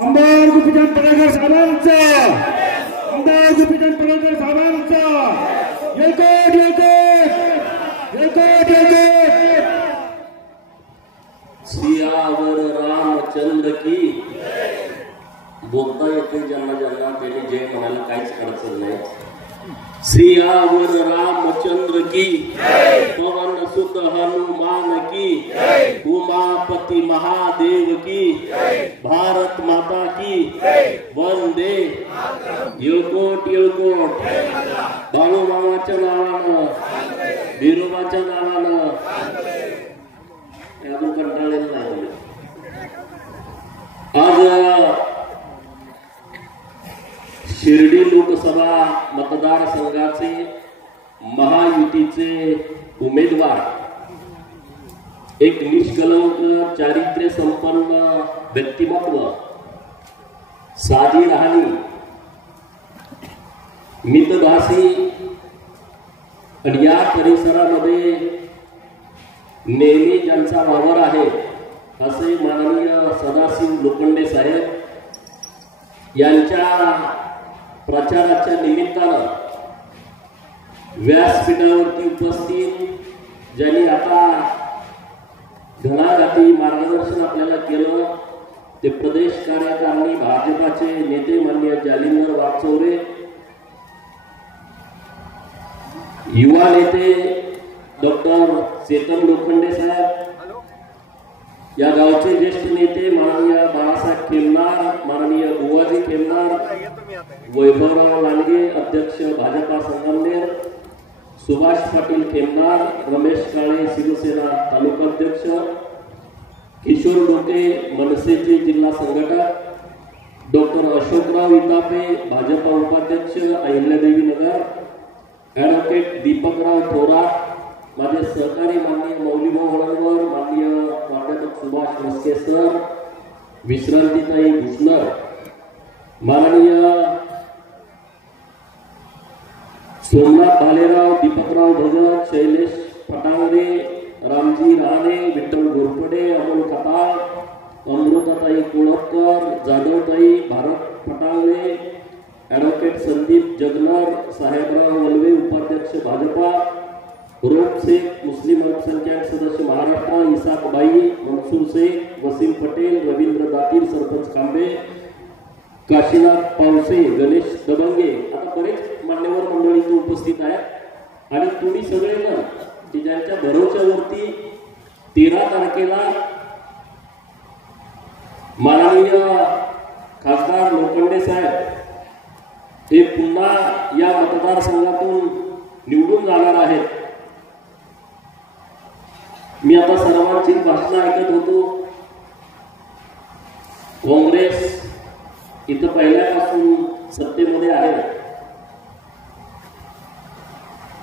आमदार गोपीचंद पडळकर साहेबांचा, आमदार गोपीचंद पडळकर साहेबांचा एकट एकट एकट एकट। सियावर रामचंद्र की बोलता येते ज्यांना ज्यांना त्याने जय म्हणायला काहीच अडचण नाही। सियावर रामचंद्र की पवन सुत हनुमान की उमापति महादेव की भारत माता की वंदे योकोट योकोट। बाळू मामाच्या नावानं बिरोबाच्या नावानं अजून कंटाळलेलं नाही। आज शिर्डी लोकसभा मतदारसंघाचे महायुतीचे उमेदवार एक निष्कलंक चारित्र्य संपन्न व्यक्तिमत्व, साधी राहणी, मितभाषी आणि या परिसरामध्ये नेहमी ज्यांचा वावर आहे असे माननीय सदाशिव लोखंडे साहेब यांच्या प्रचाराच्या निमित्तानं व्यासपीठावरती उपस्थित ज्यांनी आता घणाघाती मार्गदर्शन आपल्याला केलं ते प्रदेश कार्यकारिणी भाजपाचे नेते माननीय जालिंदर वाकचौरे, युवा नेते डॉक्टर चेतन लोखंडे साहेब, या गावचे ज्येष्ठ नेते माननीय बाळासाहेब खेमनार, माननीय बुवाजी खेमनार, वैभवराव लांडगे अध्यक्ष भाजपा संगमनेर, सुभाष पाटील खेमनार, रमेश काळे शिवसेना तालुका अध्यक्ष, किशोर डोके मनसेचे जिल्हा संघटक, डॉक्टर अशोकराव इतापे भाजपा उपाध्यक्ष अहिल्यादेवी नगर, ॲडव्होकेट दीपकराव थोरात, माझे सहकारी माननीय मौलीभाऊ वळणवर, माननीय प्राध्यापक सुभाष मस्के सर, विश्रांतीताई भुसनर, माननीय सोमनाथ भालेराव, दीपकराव भगत, शैलेश फटांगरे, रामजी राणे, विठ्ठल घोरपडे, अमोल कताळ, अमृताताई कोळपकर, जाधवताई, भारत फटांगरे, ॲडव्होकेट संदीप जगनर, साहेबराव वलवे उपाध्यक्ष भाजपा, रोप शेख मुस्लिम अल्पसंख्याक सदस्य महाराष्ट्र, इसाक बाई, मनसूर शेख, वसीम पटेल, रवींद्र दातीर सरपंच कांबे, काशीनाथ पावसे, गणेश दबंगे, आता बरेच मान्यवर मंडळी इथे उपस्थित आहेत आणि तुम्ही सगळेजण की ज्यांच्या भरोश्यावरती 13 तारखेला माननीय खासदार लोखंडे साहेब हे पुन्हा या मतदारसंघातून निवडून जाणार आहेत। मी आता सर्वांची भाषण ऐकत होतो। काँग्रेस इथं पहिल्यापासून सत्तेमध्ये आहे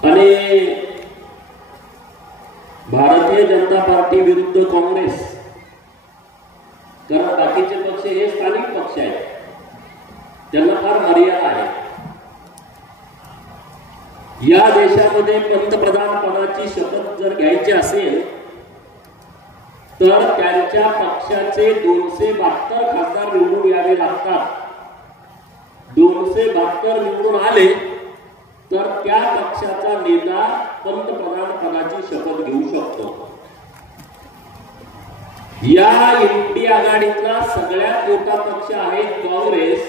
आणि भारतीय जनता पार्टी विरुद्ध काँग्रेस, कारण बाकीचे पक्ष हे स्थानिक पक्ष आहेत, त्यांना फार मर्यादा आहे। या देशामध्ये पंतप्रधान पदाची शपथ जर घ्यायची असेल तर त्यांच्या पक्षाचे 272 खासदार निवडून यावे लागतात। 272 निवडून आले तर त्या पक्षाचा नेता पंतप्रधान पदाची शपथ घेऊ शकतो। या इंडिया आघाडीतला सगळ्यात मोठा पक्ष आहे काँग्रेस।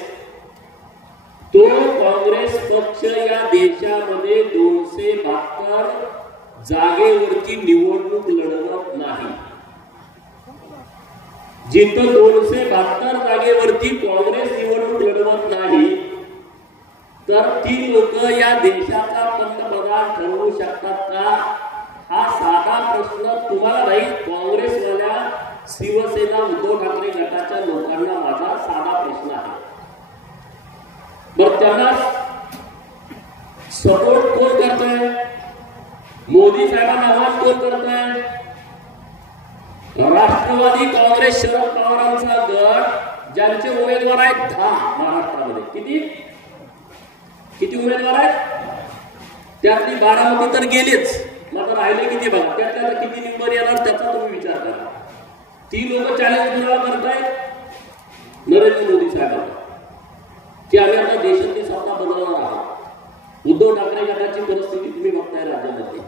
तो काँग्रेस पक्ष या देशामध्ये 272 जागेवरती निवडणूक लढवत नाही। जिथं 272 जागेवरती काँग्रेस निवडणूक लढवत नाही तर ती लोक या देशाचा पंतप्रधान ठरवू शकतात का? हा साधा प्रश्न तुम्हाला नाही, काँग्रेसवाल्या शिवसेना उद्धव ठाकरे गटाच्या लोकांना माझा साधा प्रश्न आहे। बरं, त्यांना सपोर्ट कोण करतोय? मोदी साहेबांना आवाज कोण करतोय? राष्ट्रवादी काँग्रेस शरद पवारांचा गट, ज्यांचे उमेदवार आहेत 10 महाराष्ट्रामध्ये। किती उमेदवार आहेत? त्यातली बारामती तर गेलीच, मग राहिले किती बघा, त्यातल्या किती निवडून येणार त्याचा तुम्ही विचार करा। ती लोक चॅलेंज कुणाला करतायत नरेंद्र मोदी साहेबांना की आम्ही आता देशातली सत्ता बदलणार आहोत. उद्धव ठाकरे गटाची परिस्थिती तुम्ही बघताय राज्यामध्ये.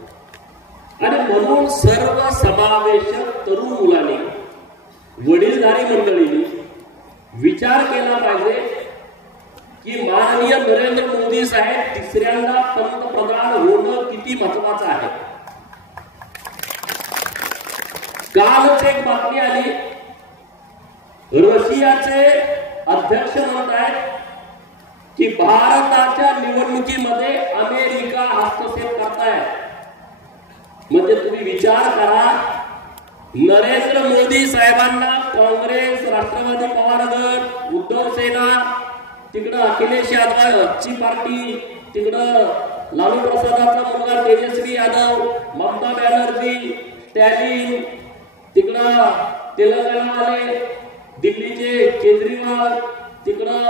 आणि म्हणून सर्व समावेशक तरुण मुलांनी वडीलधारी मंडळींनी विचार केला पाहिजे की माननीय नरेंद्र मोदी साहेब तिसऱ्यांदा पंतप्रधान होणं किती महत्वाचं आहे. कालच एक बातमी आली, रशियाचे अध्यक्ष म्हणत आहेत की भारताच्या निवडणुकीमध्ये अमेरिका हस्तक्षेप करतायत. म्हणजे तुम्ही विचार करा, नरेंद्र मोदी साहेबांना काँग्रेस, राष्ट्रवादी पवार गट, उद्धव सेना, तिकडं अखिलेश यादवची पार्टी, तिकडं लालू प्रसादाचा मुलगा तेजस्वी यादव, ममता बॅनर्जी, स्टॅलिन, तिकडं तेलंगणावाले, दिल्लीचे केजरीवाल, तिकडं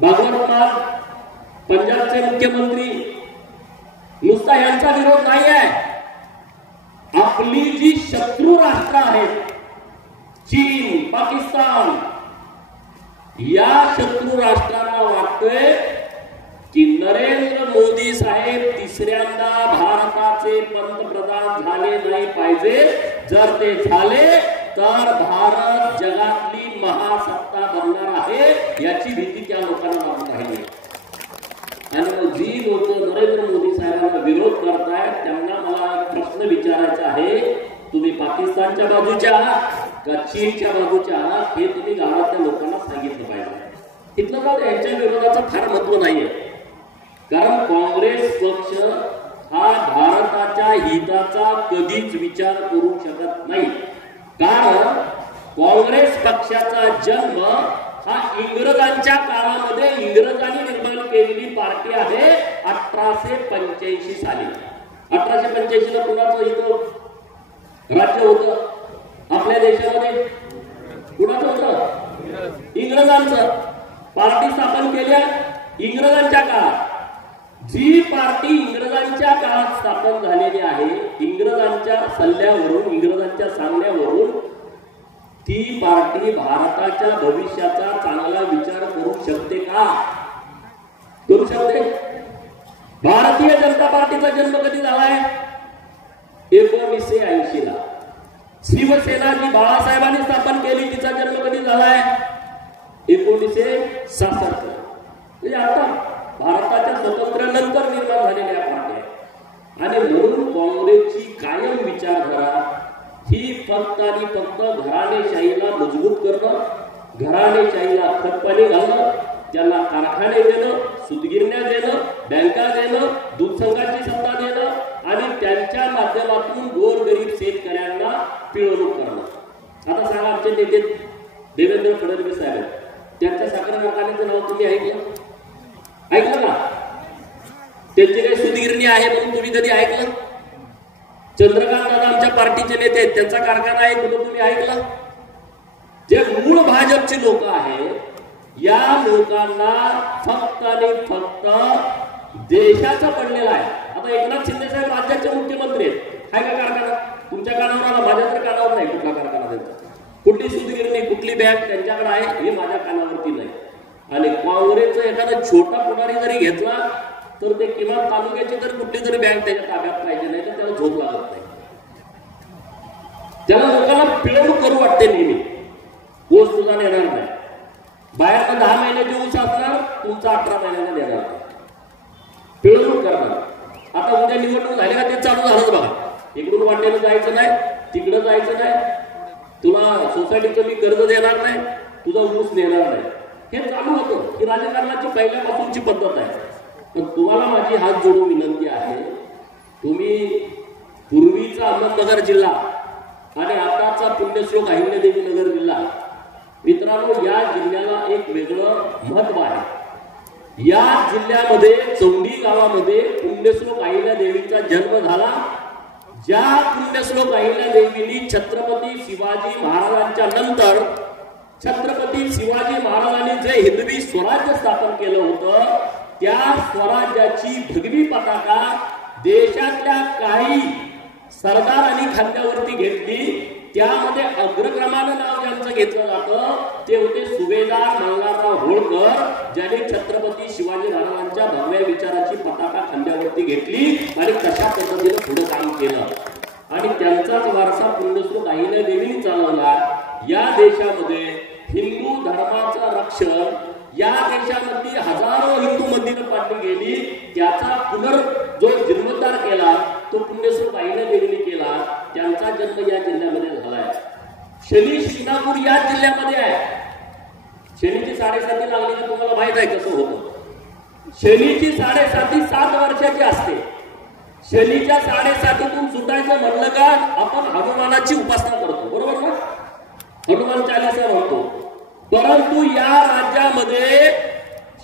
भागवत मान, पंजाबचे मुख्यमंत्री, नुसता यांचा विरोध नाही आहे. आपली जी शत्रू राष्ट्र आहेत, चीन, पाकिस्तान, या शत्रू राष्ट्रांना वाटतोय की नरेंद्र मोदी साहेब तिसऱ्यांदा भारताचे पंतप्रधान झाले नाही पाहिजे. जर ते झाले तर भारत जगातली महासत्ता बनणार आहे, याची भीती त्या लोकांना वाटत राहिली. आणि जी लोक नरेंद्र मोदी साहेबांना विरोध करतायत त्यांना मला एक प्रश्न विचारायचा आहे, तुम्ही पाकिस्तानच्या बाजूच्या का चीनच्या बाजूच्या हे तुम्ही गावातल्या लोकांना सांगितलं पाहिजे. इथलं का यांच्या विरोधाचं फार महत्व नाहीये, कारण काँग्रेस पक्ष हा भारताच्या हिताचा कधीच विचार करू शकत नाही. कारण काँग्रेस पक्षाचा जन्म हा इंग्रजांच्या काळामध्ये इंग्रजांनी निर्माण केलेली पार्टी आहे 1885 साली. 1885 ला कुणाचं इथं राज्य होतं आपल्या देशामध्ये? कुणाचं होतं? इंग्रजांचं. पार्टी स्थापन केल्या इंग्रजांच्या काळात. जी पार्टी इंग्रजांच्या काळात स्थापन झालेली आहे, इंग्रजांच्या सल्ल्यावरून, इंग्रजांच्या सांगण्यावरून ती पार्टी भारताच्या भविष्याचा चांगला विचार करू शकते का? करू शकते? भारतीय जनता पार्टीचा जन्म कधी झालाय? 1980 ला. शिवसेना जी बाळासाहेबांनी स्थापन केली तिचा जन्म कधी झालाय? 1966 ला. म्हणजे आता भारताच्या स्वातंत्र्यानंतर निर्माण झालेल्या पार्ट्या. आणि म्हणून काँग्रेसची कायम विचारधारा ही फक्त आणि फक्त घराणेशाहीला मजबूत करणं, घराणेशाहीला खतपाणी घालणं, त्यांना कारखाने देणं, सूतगिरण्या देणं, बँका देणं, दूध संघाची सत्ता देणं आणि त्यांच्या माध्यमातून गोरगरीब शेतकऱ्यांना पिळवणूक करणं. आता सांगा, आमचे नेते देवेंद्र फडणवीस साहेब, त्यांच्या साखर कारखान्याचं नाव तुम्ही ऐकलं का? त्यांची काही सूतगिरणी आहे म्हणून तुम्ही कधी ऐकलं? चंद्रकांत दादा आमच्या पार्टीचे नेते आहेत, त्यांचा कारखाना आहे कुठं तुम्ही ऐकलं? जे मूळ भाजपची लोक आहेत, या लोकांना फक्त आणि फक्त देशाचं पडलेलं आहे. आता एकनाथ शिंदे साहेब राज्याचे मुख्यमंत्री आहेत, आहे का कारखाना? तुमच्या कानावर आला, माझ्या तर कानावर नाही कुठला कारखाना त्यांचा. कुठली सूतगिरणी, कुठली बँक त्यांच्याकडे आहे हे माझ्या कानावरती नाही. आणि काँग्रेसचा एखादा छोटा पुढारी जरी घेतला तर ते किमान तालुक्याची तर कुठली तरी बँक त्याच्या ताब्यात पाहिजे, नाही तर त्याला झोप लागत नाही. त्याला लोकांना पिळवणूक करू वाटते नेहमी. ऊस सुद्धा नेणार नाही. बाहेर 10 महिन्याचे ऊस असणार, तुमचा 18 महिन्याचा देणार नाही. पिळवणूक करणार. आता उद्या निवडणूक झाली का ते चालू झालंच बघा. इकडून वाटेला जायचं नाही, तिकडं जायचं नाही, तुला सोसायटीचं मी कर्ज देणार नाही, तुझा ऊस नेणार नाही, हे चालू होतं. ही राजकारणाची पहिल्यापासूनची पद्धत आहे. पण तुम्हाला माझी हात जोडून विनंती आहे, तुम्ही पूर्वीचा अहमदनगर जिल्हा आणि आताचा पुण्यश्लोक अहिल्यादेवी नगर जिल्हा, मित्रांनो, या जिल्ह्याला एक वेगळं महत्व आहे. या जिल्ह्यामध्ये चौंडी गावामध्ये पुण्यश्लोक अहिल्यादेवीचा जन्म झाला. ज्या पुण्यश्लोक अहिल्यादेवींनी छत्रपती शिवाजी महाराजांच्या नंतर छत्रपती शिवाजी महाराजांनी जे हिंदवी स्वराज्य स्थापन केलं होतं, त्या स्वराज्याची भगवी पताका देशातल्या काही सरदार आणि खांद्यावरती घेतली. त्यामध्ये अग्रक्रमानं नाव ज्यांचं घेतलं जातं ते होते सुभेदार मल्हारराव होळकर, ज्यांनी छत्रपती शिवाजी महाराजांच्या भव्य विचाराची पताका खांद्यावरती घेतली आणि कशा पद्धतीने पुढे काम केलं. आणि त्यांचाच वारसा पुण्यश्लोक अहिल्यादेवींनी चालवला. या देशामध्ये हिंदू धर्माचं रक्षण, या देशामध्ये हजारो हिंदू मंदिरं पाडली गेली, त्याचा जो जीर्णोद्धार केला तो पुण्यश्लोक अहिल्यादेवींनी केला. त्यांचा जन्म या जिल्ह्यामध्ये झालाय. शनी शिंगणापूर या जिल्ह्यामध्ये आहे. शनीची 7.5 लागली का तुम्हाला माहित आहे कसं होतं? शनीची 7.5 7 वर्षाची असते. शनीच्या 7.5तून सुटायचं म्हणलं का आपण हनुमानाची उपासना करतो, बरोबर ना? हनुमान चालीसा म्हणतो. परंतु या राज्यामध्ये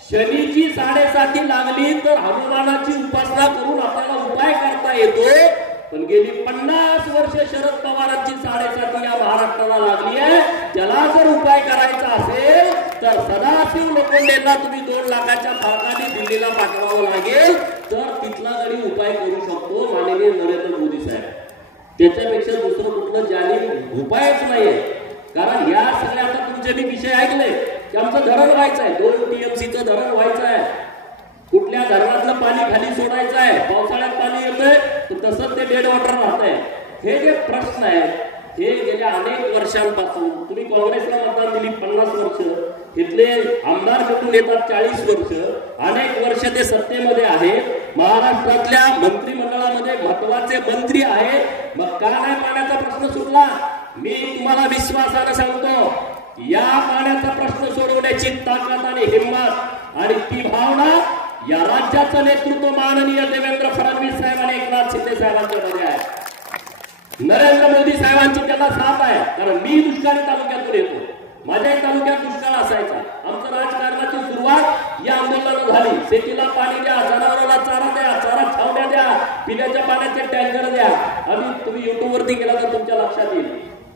शनीची 7.5 लागली तर हनुमानाची उपासना करून आपल्याला उपाय करता येतो. पण गेली 50 वर्ष शरद पवारांची 7.5 या महाराष्ट्राला लागली आहे. त्याला जर उपाय करायचा असेल तर सदाशिव लोखंडेंना तुम्ही 2 लाखाच्या फरकाने दिल्लीला पाठवावं लागेल, तर तिथला जरी उपाय करू शकतो माननीय नरेंद्र मोदी साहेब. त्याच्यापेक्षा दुसरं कुठलं जाणीव उपायच नाहीये. कारण या सगळ्या आता तुमचे मी विषय ऐकले की आमचं धरण व्हायचं आहे, 2 TMCचं धरण व्हायचं आहे, कुठल्या धरणातलं पाणी खाली सोडायचं आहे, पावसाळ्यात पाणी येतंय तर तसंच ते डेड वॉटर राहतंय. हे जे प्रश्न आहेत हे गेल्या अनेक वर्षांपासून, तुम्ही काँग्रेसला मतदान दिली 50 वर्ष, इथले आमदार कुठून येतात 40 वर्ष, अनेक वर्ष ते सत्तेमध्ये आहेत, महाराष्ट्रातल्या मंत्रिमंडळामध्ये महत्वाचे मंत्री आहेत. मग का नाही पाण्याचा प्रश्न सुटला? मी तुम्हाला विश्वासानं सांगतो, या पाण्याचा प्रश्न सोडवण्याची ताकद आणि हिंमत आणि ती भावना या राज्याचं नेतृत्व माननीय देवेंद्र फडणवीस साहेब आणि एकनाथ शिंदे साहेबांच्या मध्ये आहे. नरेंद्र मोदी साहेबांची त्यांना साथ आहे. कारण मी दुष्काळी तालुक्यातून येतो, माझ्याही तालुक्यात दुष्काळ असायचा. आमचं राजकारणाची सुरुवात या आंदोलनानं झाली. शेतीला पाणी द्या, जनावरांना चारा द्या, चारा छावण्या द्या, पिण्याच्या पाण्याचे टँकर द्या. आम्ही तुम्ही युट्यूबवरती गेला तर तुमच्या लक्षात येईल.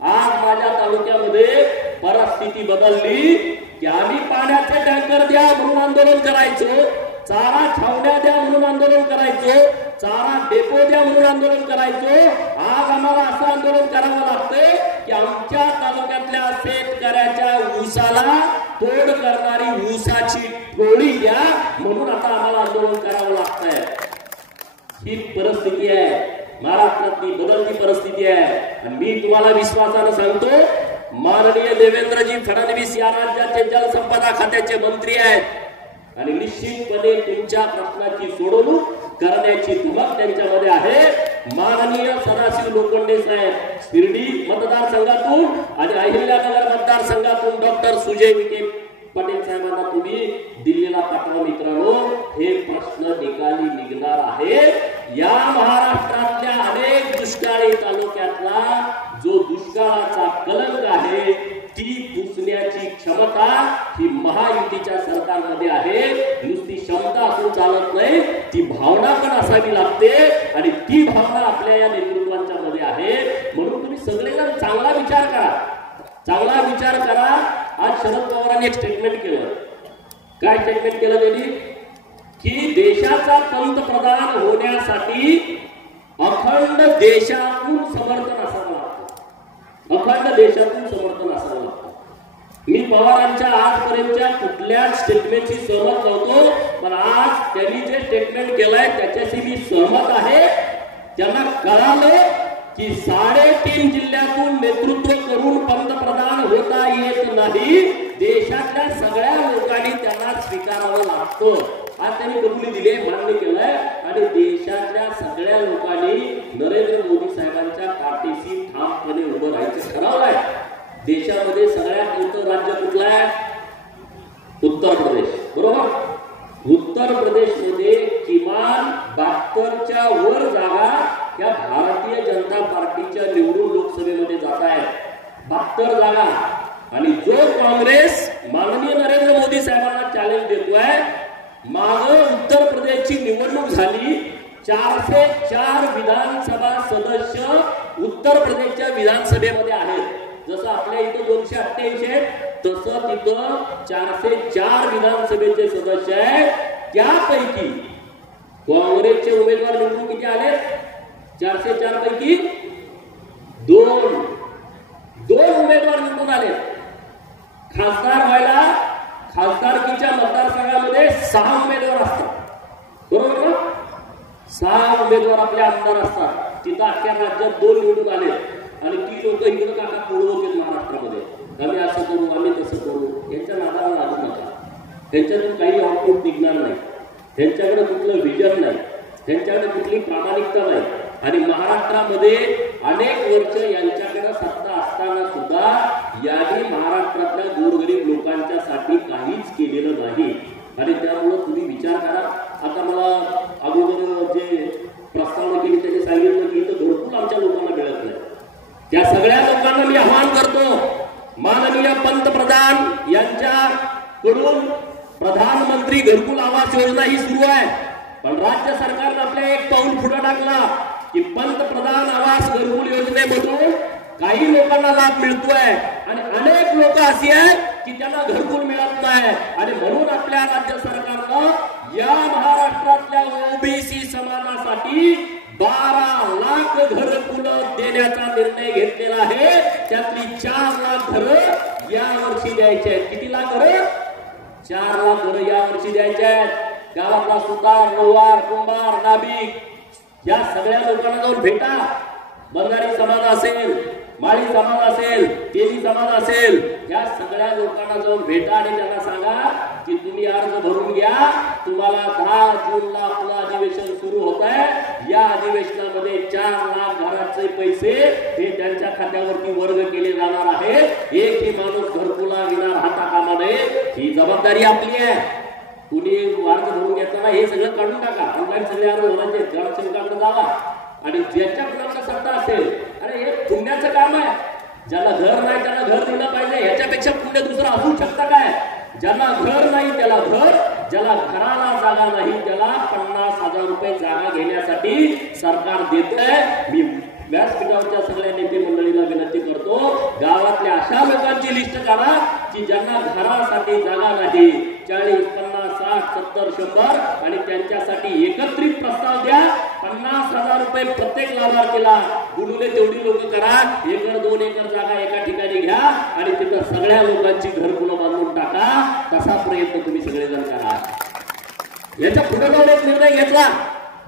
आज माझ्या तालुक्यामध्ये परिस्थिती बदलली की आम्ही पाण्याचे टँकर द्या म्हणून आंदोलन करायचो, चारा छावण्या द्या म्हणून आंदोलन करायचो, चारा डेपो द्या म्हणून आंदोलन करायचो. आज आम्हाला असं आंदोलन करावं लागतंय की आमच्या तालुक्यातल्या शेतकऱ्याच्या ऊसाला तोड करणारी ऊसाची टोळी द्या म्हणून आता आम्हाला आंदोलन करावं लागतंय. ही परिस्थिती आहे, महाराष्ट्रातली बदलती परिस्थिती आहे. आणि मी तुम्हाला विश्वासानं सांगतो, माननीय देवेंद्रजी फडणवीस या राज्याचे जलसंपदा खात्याचे मंत्री आहेत आणि निश्चितपणे तुमच्या प्रश्नाची सोडवणूक करण्याची धमक त्यांच्यामध्ये आहे. माननीय सदाशिव लोखंडे साहेब शिर्डी मतदारसंघातून आणि अहिल्यानगर मतदारसंघातून डॉक्टर सुजय विखे पटेल साहेबांना तुम्ही दिल्लीला पाठवा. मित्रांनो, हे प्रश्न निकाली निघणार आहे. या महाराष्ट्रातल्या अनेक दुष्काळी तालुक्यातला जो दुष्काळाचा कलंक आहे ती पुसण्याची क्षमता ही महायुतीच्या सरकारमध्ये आहे. नुसती क्षमता असून चालत नाही, ती भावना पण असावी लागते आणि ती भावना आपल्या या नेतृत्वांच्या मध्ये आहे. म्हणून तुम्ही सगळेजण चांगला विचार करा, चांगला विचार करा. आज शरद पवारांनी एक स्टेटमेंट केलं. काय स्टेटमेंट केलं त्यांनी? की देशाचा पंतप्रधान होण्यासाठी अखंड देशातून समर्थन असावं लागतं, अखंड देशातून समर्थन असावं लागतं. मी पवारांच्या आजपर्यंतच्या कुठल्याच स्टेटमेंटशी सहमत नव्हतो, पण आज त्यांनी जे स्टेटमेंट केलंय त्याच्याशी मी सहमत आहे. त्यांना कळालं की 3.5 जिल्ह्यातून नेतृत्व करून पंतप्रधान होता येत नाही, देशातल्या सगळ्या लोकांनी त्यांना स्वीकारावं लागतं. आज त्यांनी कबुली दिली, मान्य केलंय आणि देशातल्या सगळ्या लोकांनी नरेंद्र मोदी साहेबांच्या पाठीशी ठामपणे उभं राहायचं ठरवलंय. देशामध्ये सगळ्यात मोठं राज्य कुठलं आहे? उत्तर प्रदेश, बरोबर? उत्तर प्रदेशमध्ये किमान 72च्या वर जागा या भारतीय जनता पार्टीच्या निवडून लोकसभेमध्ये जात आहेत. 72 जागा. आणि जो काँग्रेस माननीय नरेंद्र मोदी साहेबांना चॅलेंज देतोय, माग उत्तर प्रदेशची निवडणूक झाली, 404 विधानसभा सदस्य उत्तर प्रदेशच्या विधानसभेमध्ये आहेत. जसं आपल्या इथं 288 आहेत तसं तिथं 404 विधानसभेचे सदस्य आहेत. त्यापैकी काँग्रेसचे उमेदवार निवडून किती आले? 404 पैकी दोन उमेदवार निवडून आले. खासदार व्हायला खासदारकीच्या मतदारसंघामध्ये 6 उमेदवार असतात, बरोबर ना? 6 उमेदवार आपले आमदार असतात. तिथं अख्ख्या राज्यात 2 निवडून आले आणि ती लोक इकडे काका पुढे होते महाराष्ट्रामध्ये, आम्ही असं करू आम्ही तसं करू. यांच्या नादाला लागू नका. त्यांच्यातून काही आउटपुट निघणार नाही. त्यांच्याकडे कुठलं विजन नाही, त्यांच्याकडे कुठली प्रामाणिकता नाही. आणि महाराष्ट्रामध्ये अनेक वर्ष यांच्याकडे सत्ता असताना सुद्धा यांनी महाराष्ट्रातल्या गोरगरीब लोकांच्यासाठी काहीच केलेलं नाही. आणि त्यामुळं तुम्ही विचार करा. आता मला अगोदर जे प्रस्तावना केली त्यांनी सांगितलं की इथं घरकुल आमच्या लोकांना मिळत नाही. त्या सगळ्या लोकांना मी आवाहन करतो, माननीय पंतप्रधान यांच्याकडून प्रधानमंत्री घरकुल आवास योजना ही सुरू आहे. पण राज्य सरकारनं आपल्या एक पाऊल पुढे टाकला की पंतप्रधान आवास घरकुल योजनेमधून काही लोकांना लाभ मिळतोय आणि अनेक लोक अशी आहेत की त्यांना घरकुल मिळत नाही. आणि म्हणून आपल्या राज्य सरकारनं या महाराष्ट्रातल्या ओबीसी समाजासाठी 12 लाख घरकुलं देण्याचा निर्णय घेतलेला आहे. त्यातली 4 लाख घरं या वर्षी द्यायची आहेत. किती लाख घरं? 4 लाख घरं या वर्षी द्यायचे आहेत. गावातला सुतार, लोहार, कुंभार, नाभिक या सगळ्या लोकांना जाऊन भेटा. बंगाली समाज असेल, माळी समाज असेल, तेली समाज असेल, या सगळ्या लोकांना जाऊन भेटा आणि त्यांना सांगा की तुम्ही अर्ज भरून घ्या. तुम्हाला 10 जूनला आपलं अधिवेशन सुरू होत आहे. या अधिवेशनामध्ये 4 लाख घराचे पैसे हे त्यांच्या खात्यावरती वर्ग केले जाणार आहे. एकही माणूस घरकुला विना राहता कामा नये. ही जबाबदारी आपली आहे. कुणी अर्ज भरून घेताना हे सगळं काढून टाका. ऑनलाईन सगळे अर्ज भरायचे, जळसेंकडे जावा आणि ज्याच्या कुणाला सत्ता असेल, अरे हे पुण्याचं काम आहे. ज्याला घर नाही त्याला घर दिलं पाहिजे. ह्याच्यापेक्षा पुण्य दुसरं असू शकतं काय? ज्याला घर नाही त्याला घर, ज्याला घराला जागा नाही त्याला 50,000 रुपये जागा घेण्यासाठी सरकार देतंय. मी व्यासपीठावरच्या सगळ्या नेते मंडळीला विनंती करतो, गावातल्या अशा लोकांची लिस्ट करा की ज्यांना घरासाठी जागा नाही. 40, 50, 60, 70, 100 आणि त्यांच्यासाठी एकत्रित प्रस्ताव द्या. 50,000 रुपये प्रत्येक लाभार्थीला. गुडुले तेवढी लोक करा. 1 एकर 2 एकर जागा एका ठिकाणी घ्या आणि तिथं सगळ्या लोकांची घरकुलं बांधून टाका. तसा प्रयत्न तुम्ही सगळेजण करा. याच्या पुढे जाऊन एक निर्णय घेतला,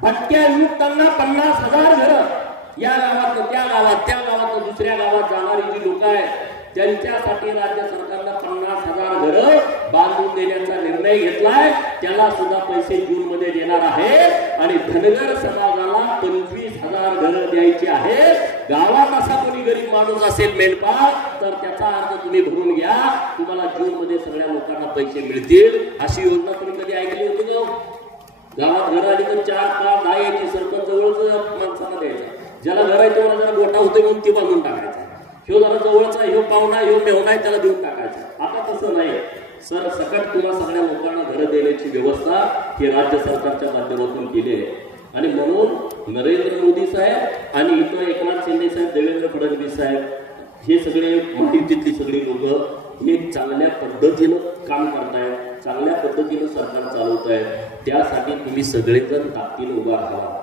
भटक्या युवकांना 50,000 घरं. या गावात त्या गावात, त्या गावात दुसऱ्या गावात जाणारी जी लोक आहेत त्यांच्यासाठी राज्य सरकारनं 50,000 घरं बांधून देण्याचा निर्णय घेतलाय. त्याला सुद्धा पैसे जून मध्ये देणार आहे. आणि धनगर समाजाला 25,000 घरं द्यायची आहे. गावात असा कोणी गरीब माणूस असेल मेंढपाळ तर त्याचा अर्ज तुम्ही भरून घ्या. तुम्हाला जून मध्ये सगळ्या लोकांना पैसे मिळतील. अशी योजना तुम्ही कधी ऐकली होती का? गावात घर आली तर 4, 5, 10 याची सरपंच जवळच माणसाला द्यायचा. ज्याला घर आहे तेवढा जरा गोठा होते म्हणून ती बांधून टाकायचा. ह्यो जरा जवळचा, ह्यो पाहुणा, ह्यो मेहुणा त्याला देऊन टाकायचा. आता तसं नाही. सर सकट तुम्हा सगळ्या लोकांना घरं देण्याची व्यवस्था ही राज्य सरकारच्या माध्यमातून केली आहे. आणि म्हणून नरेंद्र मोदी साहेब आणि इथं एकनाथ शिंदे साहेब, देवेंद्र फडणवीस साहेब हे सगळे महायुतीतली सगळी लोक हे चांगल्या पद्धतीनं काम करतायत, चांगल्या पद्धतीनं सरकार चालवतायत. त्यासाठी तुम्ही सगळेजण ताकदीने उभा राहा.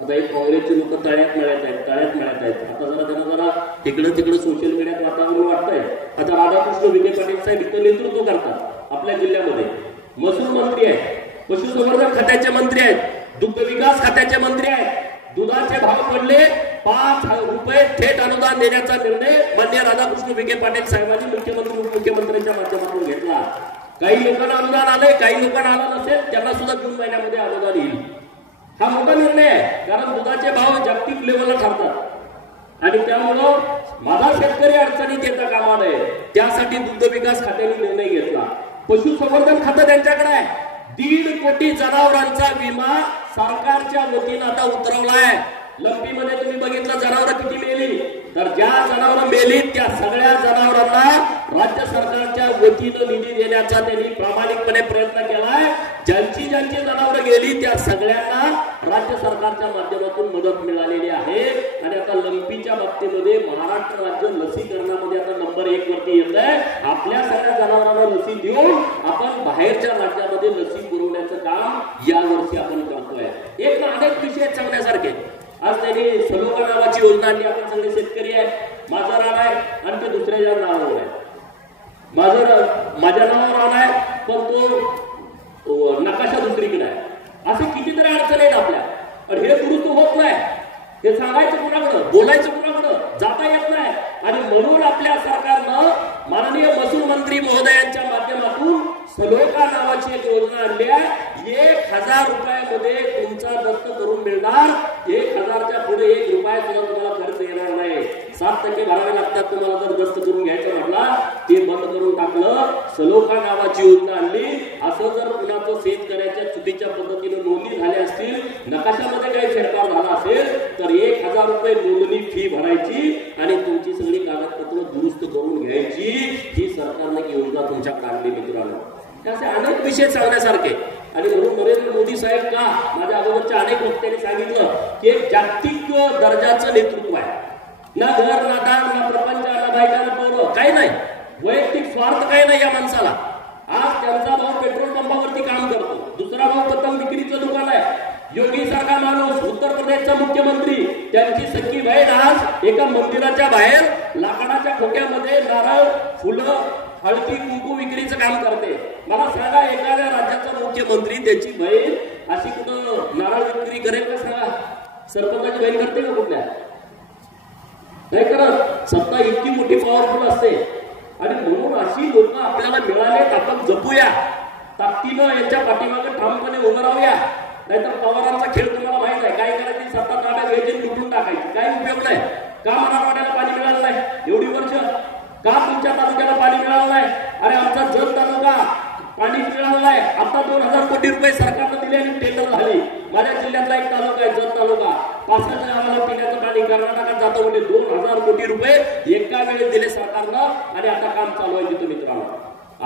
आता एक काँग्रेसचे लोक तळ्यात मिळत आहेत. आता जरा त्यांना जरा तिकडं सोशल मीडियात वातावरण वाटतंय. आता राधाकृष्ण विखे पाटील साहेब इथं नेतृत्व करतात आपल्या जिल्ह्यामध्ये. महसूल मंत्री आहेत, पशुसंवर्धन खात्याचे मंत्री आहेत, दुग्ध विकास खात्याचे मंत्री आहेत. दुधाचे भाव पडले, 5 रुपये थेट अनुदान देण्याचा निर्णय माननीय राधाकृष्ण विखे पाटील साहेबांनी मुख्यमंत्री उपमुख्यमंत्र्यांच्या माध्यमातून घेतला. काही लोकांना अनुदान आलंय, काही लोकांना आलं नसेल, त्यांना सुद्धा जून महिन्यामध्ये अनुदान येईल. हा मोठा निर्णय आहे. कारण दुधाचे भाव जागतिक लेवलला ठरतात आणि त्यामुळं माझा शेतकरी अडचणीत येता कामा नये. त्यासाठी दुग्ध विकास खात्याने निर्णय घेतला. पशुसंवर्धन खातं त्यांच्याकडे आहे. 1.5 कोटी जनावरांचा विमा सरकारच्या वतीनं आता उतरवलाय. लंपीमध्ये तुम्ही बघितलं जनावरं किती मेली, तर ज्या जनावरं मेली त्या सगळ्या जनावरांना राज्य सरकारच्या वतीनं निधी देण्याचा त्यांनी प्रामाणिकपणे प्रयत्न केलाय. ज्यांची जनावरं गेली त्या सगळ्यांना राज्य सरकारच्या माध्यमातून मदत मिळालेली आहे. आणि आता लंपीच्या बाबतीमध्ये महाराष्ट्र राज्य लसीकरणामध्ये आता नंबर 1 वरती येत आहे. आपल्या सगळ्या जनावरांना लसी देऊन आपण बाहेरच्या राज्यामध्ये लसी पुरवण्याचं काम या वर्षी आपण करतोय. एक ना अनेक विषय सांगण्यासारखे. आज त्यांनी ते सलोखा नावाची योजना आणली. आपण सगळे शेतकरी आहे, माझं रान आहे आणि ते दुसऱ्याच्या नावावर आहे. माझ्या नावावर रान आहे पण तो नकाशा दुसरीकडे आहे. असे कितीतरी अडचणी आहेत आपल्या. आणि हे दुरुस्त होत नाही. हे सांगायचं कुणाकडं, बोलायचं कुणाकडं, जाता येत नाही. आणि म्हणून आपल्या सरकारनं माननीय महसूल मंत्री महोदयांच्या माध्यमातून सलोखा नावाची एक योजना आणली आहे. 1000 रुपयामध्ये तुमचा दस्त करून मिळणार. 1000च्या पुढे 1 रुपया सुद्धा तुम्हाला खर्च येणार नाही. 7% भरावे लागतात तुम्हाला जर दस्त करून घ्यायचं म्हटला. ते बंद करून टाकलं. सलोखा नावाची योजना आणली. असं जर कुणाचं शेतकऱ्याच्या चुकीच्या पद्धतीने नोंदणी झाल्या असतील, नकाशामध्ये काही फेरफार झाला असेल तर 1000 रुपये नोंदणी फी भरायची आणि तुमची सगळी कागदपत्र दुरुस्त करून घ्यायची. ही सरकारने योजना तुमच्याकडे आणली मित्रांनो. असे अनेक विषय सांगण्यासारखे. आणि म्हणून नरेंद्र मोदी साहेब का माझ्या अगोदरच्या अनेक वक्त्यांनी सांगितलं की एक जागतिक दर्जाचं नेतृत्व आहे. ना घर ना दान ना प्रपंच ना बायका ना पोरं काही नाही. वैयक्तिक स्वार्थ काही नाही या माणसाला. आज त्यांचा भाऊ पेट्रोल पंपावरती काम करतो, दुसरा भाऊ पतंग विक्रीचं दुकान आहे. योगी सारखा माणूस, उत्तर प्रदेशचा मुख्यमंत्री, त्यांची सख्खी बहीण आज एका मंदिराच्या बाहेर लाकडाच्या खोक्यामध्ये नारळ, फुलं, हळदी कुंकू विक्रीचं काम करते. मला सांगा, एखाद्या राज्याचा मुख्यमंत्री त्याची बहीण अशी कुठं नारळ विक्री करेल का? सांगा. सरपंचाची बहीण करते का कुठल्या? नाही करत. सत्ता इतकी मोठी पॉवरफुल असते. आणि म्हणून अशी लोक आपल्याला मिळालेत. आपण जपूया, ताकदीनं यांच्या पाठीमागे ठामपणे उभं राहूया. नाहीतर पवारांचा खेळ तुम्हाला माहित आहे. काय करायची? सत्ता ताब्यात घ्यायची, लुटून टाकायची. काही उपयोग नाही. का मराठवाड्याला पाणी मिळालं नाही एवढी वर्ष? का तुमच्या तालुक्याला पाणी मिळालं नाही? अरे आमचा जत तालुका पाणी मिळालं नाही. आता 2000 कोटी रुपये सरकारनं दिले आणि टेंडर झाली. माझ्या जिल्ह्यातला एक तालुका आहे जत तालुका. 65 गावाला पिण्याचं पाणी कर्नाटकात जातं म्हणजे 2000 कोटी रुपये एका वेळेस दिले सरकारनं आणि आता काम चालू आहे तिथं मित्रांनो.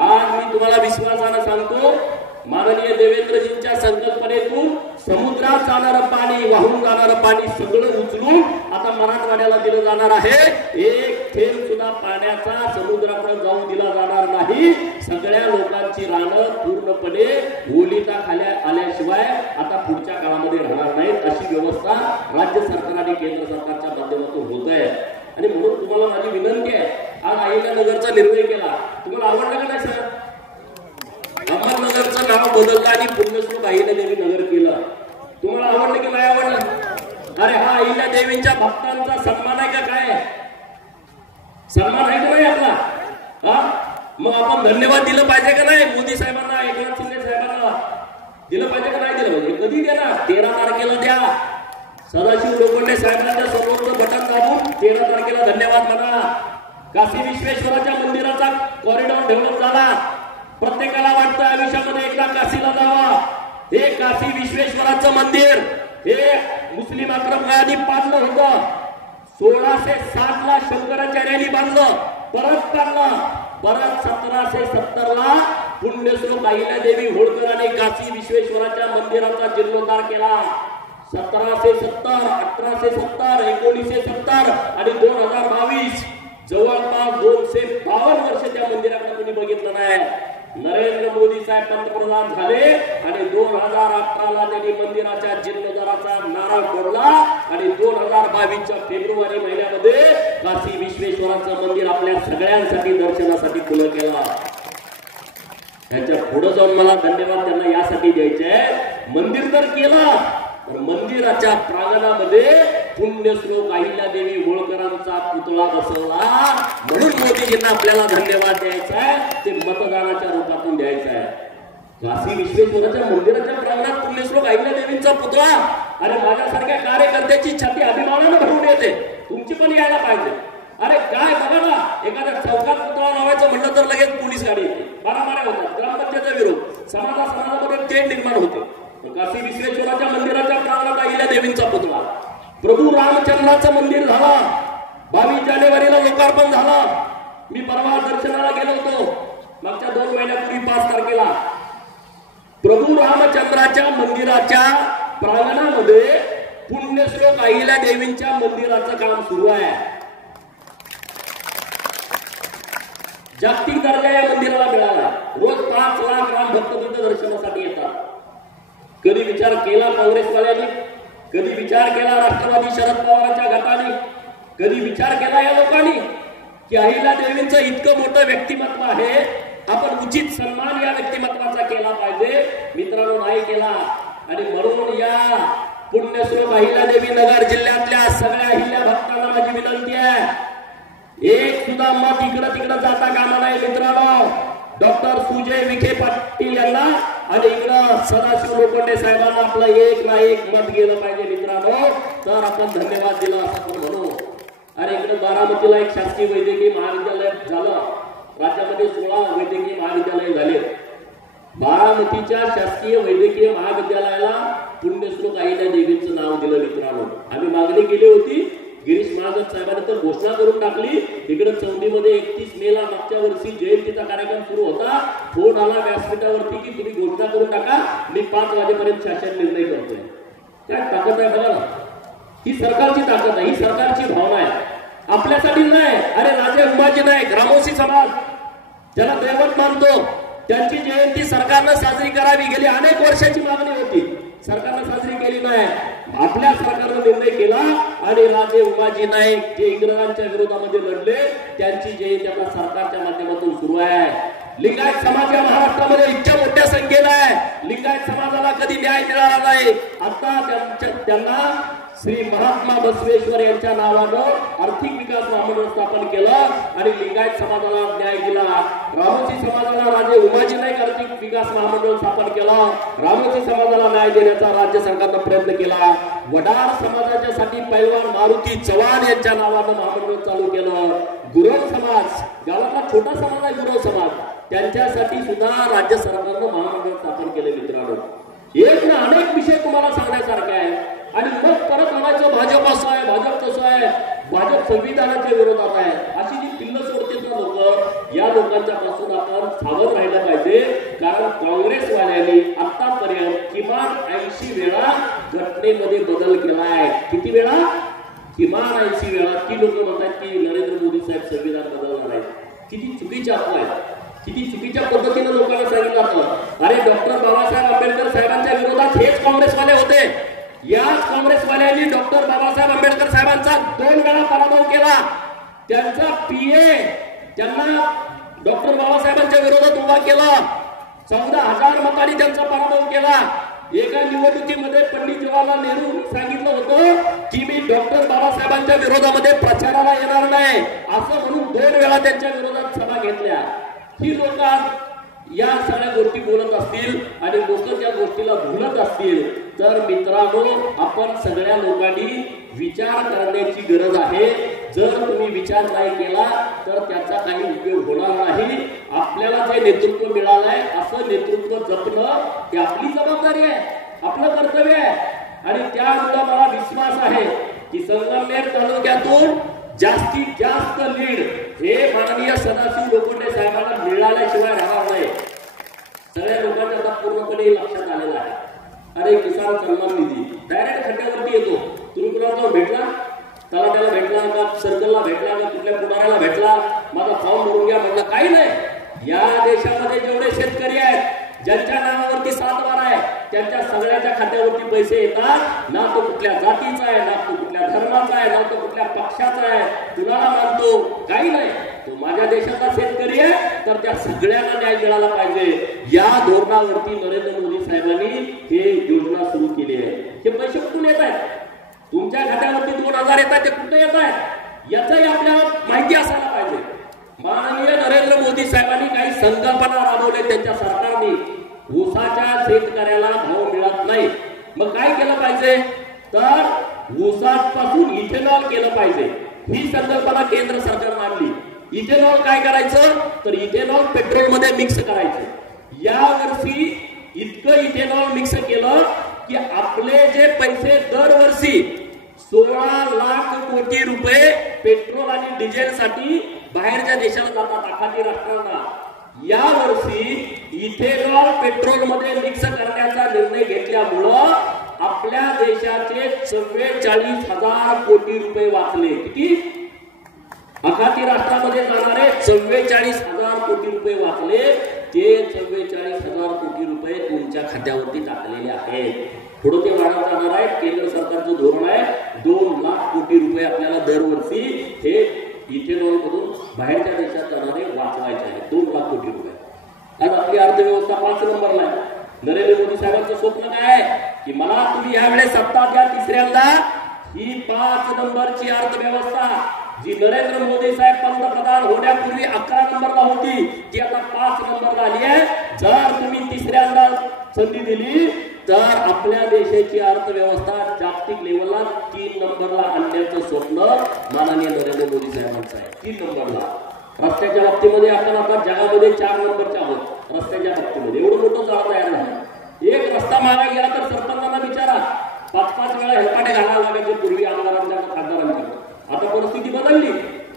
आज मी तुम्हाला विश्वासानं सांगतो, माननीय देवेंद्रजींच्या संकल्पनेतून समुद्रात जाणारं पाणी, वाहून जाणारं पाणी सगळं उचलून आता मराठवाड्याला दिलं जाणार आहे. एक थेंब सुद्धा पाण्याचा समुद्राकडे जाऊन दिला जाणार नाही. सगळ्या लोकांची रानं पूर्णपणे ओलिता खाली आल्याशिवाय आता पुढच्या काळामध्ये राहणार नाहीत. अशी व्यवस्था राज्य सरकार आणि केंद्र सरकारच्या माध्यमातून होत आहे. आणि म्हणून तुम्हाला माझी विनंती आहे, आज अहिल्यानगरचा निर्णय केला, तुम्हाला आवडला का नाही सर? अहमदनगरचं नाव बदललं आणि पुण्यश्लोक अहिल्यादेवी नगर केलं. तुम्हाला आवडलं की नाही आवडलं? अरे हा अहिल्यादेवींच्या भक्तांचा सन्मान आहे का? काय सन्मान आहे का नाही आपला? हा मग आपण धन्यवाद दिलं पाहिजे का नाही? मोदी साहेबांना, एकनाथ शिंदे साहेबांना दिलं पाहिजे का नाही दिलं पाहिजे? कधी देणार? 13 तारखेला द्या. सदाशिव लोखंडे साहेबांच्या समोरचं बटन दाबून 13 तारखेला धन्यवाद म्हणा. काशी विश्वेश्वराच्या मंदिराचा कॉरिडॉर डेव्हलप झाला. प्रत्येकाला वाटतं आयुष्यामध्ये एकदा काशीला जावा. हे काशी विश्वेश्वराचं मंदिर हे मुस्लिम आक्रमकांनी बांधलं होतं. 1660 ला शंकराचार्यांनी बांधलं, परत बांधलं. परत 1770 ला पुण्यश्लोक अहिल्यादेवी होळकरांनी काशी विश्वेश्वराच्या मंदिराचा जीर्णोद्धार केला. 1770, 1870, 1970 आणि 2022 जवळपास 252 वर्ष त्या मंदिराकडे कोणी बघितलं नाही. नरेंद्र मोदी साहेब पंतप्रधान झाले आणि 2018ला त्यांनी मंदिराच्या जीर्णोद्धाराचा नारळ फोडला आणि 2022च्या फेब्रुवारी महिन्यामध्ये काशी विश्वेश्वराचं मंदिर आपल्या सगळ्यांसाठी दर्शनासाठी खुलं केलं. त्याच्या पुढे जाऊन मला धन्यवाद त्यांना यासाठी द्यायचे आहे. मंदिर तर केलं, तर मंदिराच्या प्रांगणामध्ये पुण्यश्लोक अहिल्यादेवी होळकरांचा पुतळा बसवला. म्हणून मोदीजींना आपल्याला धन्यवाद द्यायचा आहे. ते मतदानाच्या रूपातून द्यायचा आहे. काशी विश्वेश्वराच्या मंदिराच्या प्रांगणात पुण्यश्लोक अहिल्यादेवींचा पुतळा. अरे माझ्यासारख्या कार्यकर्त्याची छाती अभिमानानं भरून येते. तुमची पण यायला पाहिजे. अरे काय बघा ना, एखाद्या चौकात पुतळा लावायचं म्हणलं तर लगेच पोलीस गाडी येते, मारामाऱ्या होतात, ग्रामपंचायतचा विरोध, समाजामध्ये तेढ निर्माण होते. काशी विश्वेश्वराच्या मंदिराच्या प्रांगणात अहिल्यादेवींचा पुतळा. प्रभू रामचंद्राचं मंदिर झालं. 22 जानेवारीला लोकार्पण झालं. मी परवा दर्शनाला गेलो होतो मागच्या 2 महिन्यापूर्वी 5 तारखेला. प्रभू रामचंद्राच्या मंदिराच्या प्रांगणामध्ये पुण्यश्लोक अहिल्यादेवींच्या मंदिराचं काम सुरू आहे. जागतिक दर्जा या मंदिराला मिळाला. रोज 5 लाख राम भक्त तिथे दर्शनासाठी येतात. कधी विचार केला काँग्रेसवाल्यांनी? कधी विचार केला राष्ट्रवादी शरद पवारांच्या गटाने, कधी विचार केला या लोकांनी की अहिल्यादेवींचं इतकं मोठं व्यक्तिमत्व आहे, आपण उचित सन्मान या व्यक्तिमत्वाचा केला पाहिजे? मित्रांनो, नाही केला. आणि म्हणून या पुण्यश्लोक अहिल्यादेवी नगर जिल्ह्यातल्या सगळ्या अहिल्या भक्तांना माझी विनंती आहे, एक सुद्धा मत इकडं तिकडं जाता कामा नाही मित्रांनो. डॉक्टर सुजय विखे पाटील यांना आणि इकडं सदाशिव लोखंडे साहेबांना आपलं एक ना एक मत गेलं पाहिजे मित्रांनो, तर आपण धन्यवाद दिला असं आपण म्हणू. अरे इकडे बारामतीला एक शासकीय वैद्यकीय महाविद्यालय झालं, राज्यामध्ये 16 वैद्यकीय महाविद्यालय झाले. बारामतीच्या शासकीय वैद्यकीय महाविद्यालयाला पुण्यश्लोक अहिल्यादेवींचं नाव दिलं मित्रांनो. आम्ही मागणी केली होती, गिरीश महाजन साहेबांनी तर घोषणा करून टाकली. इकडे चौंडीमध्ये 31 मेला मागच्या वर्षी जयंतीचा कार्यक्रम सुरू होता, फोन आला व्यासपीठावरती की तुम्ही घोषणा करून टाका, मी 5 वाजेपर्यंत शासन निर्णय करतोय. काय ताकद आहे बघा ना, ही सरकारची ताकद आहे, ही सरकारची भावना आहे, आपल्यासाठी नाही. अरे राजे उमाजी नाईक ग्रामोसी समाज ज्याला दैवत मानतो, त्यांची जयंती सरकारनं साजरी करावी, गेली अनेक वर्षाची मागणी होती, सरकारनं साजरी केली नाही. आपल्या सरकारनं निर्णय केला आणि राजे उमाजी नाईक जे इंग्रजांच्या विरोधामध्ये लढले, त्यांची जयंती आता सरकारच्या माध्यमातून सुरू आहे. लिंगायत समाज या महाराष्ट्रामध्ये इतक्या मोठ्या संख्येनं आहे, लिंगायत समाजाला कधी न्याय मिळाला नाही. आता त्यांना श्री महात्मा बसवेश्वर यांच्या नावानं आर्थिक विकास महामंडळ स्थापन केलं आणि लिंगायत समाजाला न्याय दिला. रामोशी समाजाला राजे उमाजी नाईक आर्थिक विकास महामंडळ स्थापन केलं, रामोशी समाजाला न्याय देण्याचा राज्य सरकारनं प्रयत्न केला. वडार समाजाच्यासाठी पैलवान मारुती चव्हाण यांच्या नावानं महामंडळ चालू केलं. गुरव समाज, गावातला छोटा समाज आहे गुरव समाज, त्यांच्यासाठी सुद्धा राज्य सरकारनं महामंडळ स्थापन केले मित्रांनो. एक ना अनेक विषय तुम्हाला सांगण्यासारखे आहे. आणि मग परत म्हणायचं भाजप असं आहे, भाजप तसं आहे, भाजप संविधानाच्या विरोधात आहे, अशी जी पिल्ल सोडतात ना लोक, या लोकांच्या पासून आपण सावध राहिलं पाहिजे. कारण काँग्रेसवाल्यांनी आतापर्यंत किमान 80 वेळा घटनेमध्ये बदल केलाय. किती वेळा? किमान 80 वेळा. ती लोक म्हणतात की नरेंद्र मोदी साहेब संविधान बदलणार आहेत. किती चुकीची अफवा आहे, किती चुकीच्या पद्धतीने लोकांना सांगितलं जातं. अरे डॉक्टर बाबासाहेब आंबेडकर साहेबांच्या विरोधात हेच काँग्रेसवाले होते, याच काँग्रेसवाल्यांनी डॉक्टर बाबासाहेब आंबेडकर साहेबांचा 2 वेळा पराभव केला. त्यांचा पीए त्यांना डॉक्टर बाबासाहेबांच्या विरोधात उभा केला, 14,000 मतांनी त्यांचा पराभव केला. एका निवडणुकीमध्ये पंडित जवाहरलाल नेहरू सांगितलं होतं की मी डॉक्टर बाबासाहेबांच्या विरोधामध्ये प्रचाराला येणार नाही, असं म्हणून 2 वेळा त्यांच्या विरोधात सभा घेतल्या. ही लोक या सगळ्या गोष्टी बोलत असतील आणि लोक त्या गोष्टीला भुलत असतील, तर मित्रांनो आपण सगळ्या लोकांनी विचार करण्याची गरज आहे. जर तुम्ही विचार नाही केला तर त्याचा काही उपयोग होणार नाही. आपल्याला जे नेतृत्व मिळालंय असं नेतृत्व जपणं ही आपली जबाबदारी आहे, आपलं कर्तव्य आहे. आणि त्यामुळे मला विश्वास आहे की संगमनेर तालुक्यातून जास्तीत जास्त लीड हे माननीय सदाशिव लोखंडे साहेबांना मिळाल्याशिवाय राहणार नाही. सगळ्या लोकांच्या आता पूर्णपणे लक्षात आलेलं आहे. अरे किसान सन्मान निधी डायरेक्ट खड्ड्यावरती येतो. तुम्ही कुणाला भेटला, तलाट्याला भेटला का, सर्कलला भेटला का, कुठल्या पुढाऱ्याला भेटला, माझा फॉर्म भरून घ्या म्हटलं, काही नाही. या देशामध्ये जेवढे शेतकरी आहेत, ज्यांच्या नावावरती 7 बार आहे, त्यांच्या सगळ्याच्या खात्यावरती पैसे येतात. ना तो कुठल्या जातीचा आहे, ना तो कुठल्या धर्माचा आहे, ना तो कुठल्या पक्षाचा आहे, कुणाला मानतो, काही नाही. तो माझ्या देशाचा शेतकरी आहे, तर त्या सगळ्यांना न्याय मिळाला पाहिजे. या धोरणावरती नरेंद्र मोदी साहेबांनी हे योजना सुरू केली आहे. हे पैसे कुठून येत आहेत? तुमच्या खात्यावरती 2,000 येत आहेत, ते कुठे येत आहेत याचंही आपल्याला माहिती असायला पाहिजे. माननीय नरेंद्र मोदी साहेबांनी काही संकल्पना राबवल्या त्यांच्या सरकारने. ऊसाच्या शेतकऱ्याला भाव मिळत नाही, मग काय केलं पाहिजे, तर ऊसापासून इथेनॉल केलं पाहिजे. ही संकल्पना केंद्र सरकारने आणली. इथेनॉल काय करायचं, तर इथेनॉल पेट्रोल मध्ये मिक्स करायचं. या वर्षी इतकं इथेनॉल मिक्स केलं की आपले जे पैसे दरवर्षी 16 लाख कोटी रुपये पेट्रोल आणि डिझेल साठी बाहेरच्या देशाला जातात, आखाती राष्ट्रांना. या वर्षी इथेनॉल पेट्रोल मध्ये मिक्स करण्याचा निर्णय घेतल्यामुळं आपल्या देशाचे 44,000 कोटी रुपये वाचले. किती? आखाती राष्ट्रामध्ये जाणारे 44,000 कोटी रुपये वाचले. ते 44,000 कोटी रुपये तुमच्या खात्यावरती टाकलेले आहेत. पुढे ते वाढत जाणार आहे. केंद्र सरकारचं धोरण आहे 2 लाख कोटी रुपये आपल्याला दरवर्षी हे इथेनॉल मधून बाहेरच्या देशात जाणारे वाचवायचे आहे. 2 लाख कोटी रुपये. आज आपली अर्थव्यवस्था 5 नंबरला आहे. नरेंद्र मोदी साहेबांचं स्वप्न काय आहे की मला तुम्ही यावेळेस सत्ता द्या तिसऱ्यांदा, ही 5 नंबरची अर्थव्यवस्था जी नरेंद्र मोदी साहेब पंतप्रधान होण्यापूर्वी 11 नंबरला होती ती आता 5 नंबरला आली आहे. जर तुम्ही तिसऱ्यांदा संधी दिली तर आपल्या देशाची अर्थव्यवस्था जागतिक लेवलला 3 नंबरला आणण्याचं स्वप्न माननीय नरेंद्र मोदी साहेबांचं आहे. 3 नंबरला. रस्त्याच्या बाबतीमध्ये आपण आता जगामध्ये 4 नंबरचे आहोत. रस्त्याच्या बाबतीमध्ये एवढं मोठं जाळं तयार झालं. एक रस्ता मारा गेला तर सरपंचांना विचारा 5-5 वेळा हेलपाटे घालायला लागायचे पूर्वी आमदारांच्या खासदारांकडे. आता परिस्थिती बदलली.